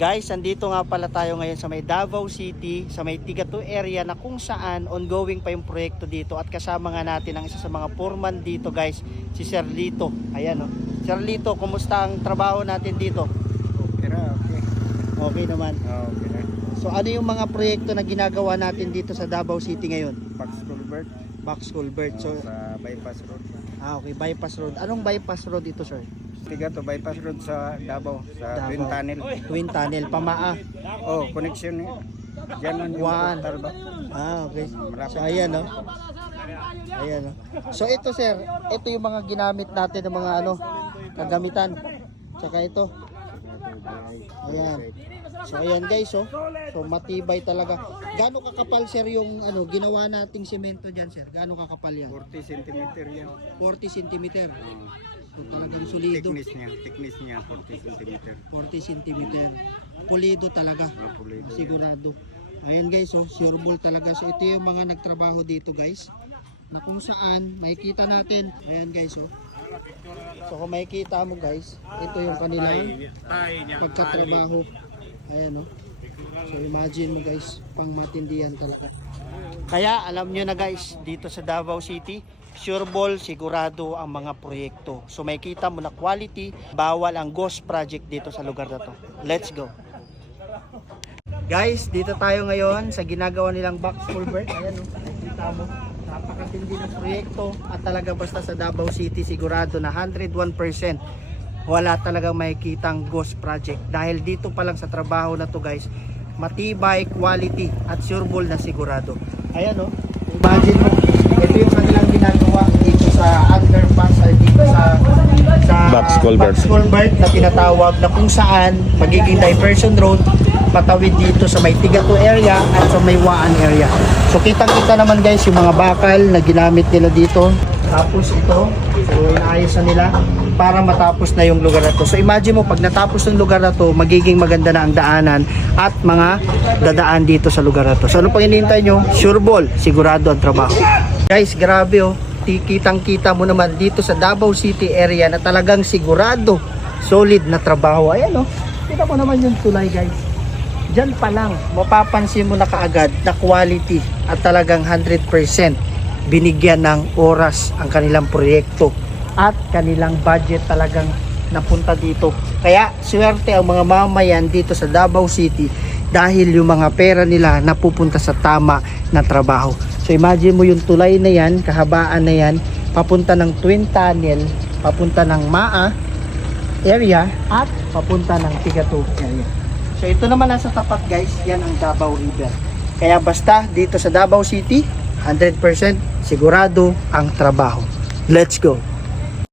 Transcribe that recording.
Guys, andito nga pala tayo ngayon sa may Davao City, sa may Tigato area na kung saan ongoing pa yung proyekto dito at kasama nga natin ang isa sa mga foreman dito guys, si Sir Lito. Ayan o. Sir Lito, kumusta ang trabaho natin dito? Okay na, okay. Okay naman. Okay na. So ano yung mga proyekto na ginagawa natin dito sa Davao City ngayon? Box culvert Box culvert. So, sa bypass road. okay, bypass road. Anong bypass road ito, sir? Tigato bypass road sa Davao, sa Twin Davao. Tunnel. Twin Tunnel, Pamaa. Oh, connection niya. Diyan lang yung One. portal ba? Okay. Malapit. So ayan no. Ayan no. So ito sir, ito yung mga ginamit natin ng mga kagamitan. Tsaka ito. Ayan. So ayan guys oh. So matibay talaga. Gaano kakapal sir yung ginawa nating semento diyan sir? Gaano kakapal yan? 40 cm yan. 40 cm. So talagang solido. Thickness niya 40 cm. 40 cm. Pulido talaga. Pulido. Sigurado. Ayan guys, oh, sure ball talaga. So ito yung mga nagtrabaho dito guys. Na kung saan makikita natin. Ayan guys, oh. So kung makikita mo guys, ito yung kanilang pagkatrabaho. Ayan, oh. So imagine mo guys, pang matindihan talaga. Kaya alam nyo na guys, dito sa Davao City, sure ball, sigurado ang mga proyekto. So makikita mo na quality, bawal ang ghost project dito sa lugar na to. Let's go! Guys, dito tayo ngayon sa ginagawa nilang box culvert. Ayan o, nakikita mo. Napakatindi ng proyekto at talaga basta sa Davao City sigurado na 101% wala talagang makikitang ghost project. Dahil dito pa lang sa trabaho na to guys, matibay, quality at sureball na sigurado. Ayan o, imagine mo, ito yung kanilang ginagawa dito sa underpass ay dito sa Box culvert na tinatawag na kung saan magiging diversion road patawid dito sa may Tigato area at sa may Waan area. So kitang-kita naman guys yung mga bakal na ginamit nila dito. Tapos ito, so inaayos na nila para matapos na yung lugar na to. So imagine mo pag natapos yung lugar na to, magiging maganda na ang daanan at mga dadaan dito sa lugar na to. So ano pang hinihintay nyo? Sure ball, sigurado ang trabaho. Guys, grabe oh. Kitang-kita mo naman dito sa Davao City area na talagang sigurado solid na trabaho. Ayan oh. Kita mo naman yung tulay guys. Diyan pa lang, mapapansin mo na kaagad na quality at talagang 100% binigyan ng oras ang kanilang proyekto at kanilang budget talagang napunta dito. Kaya swerte ang mga mamayan dito sa Davao City dahil yung mga pera nila napupunta sa tama na trabaho. So imagine mo yung tulay na yan, kahabaan na yan, papunta ng Twin Tunnel, papunta ng Maa area at papunta ng Tigato area. So ito naman nasa tapat guys, yan ang Davao River. Kaya basta dito sa Davao City, 100% sigurado ang trabaho. Let's go!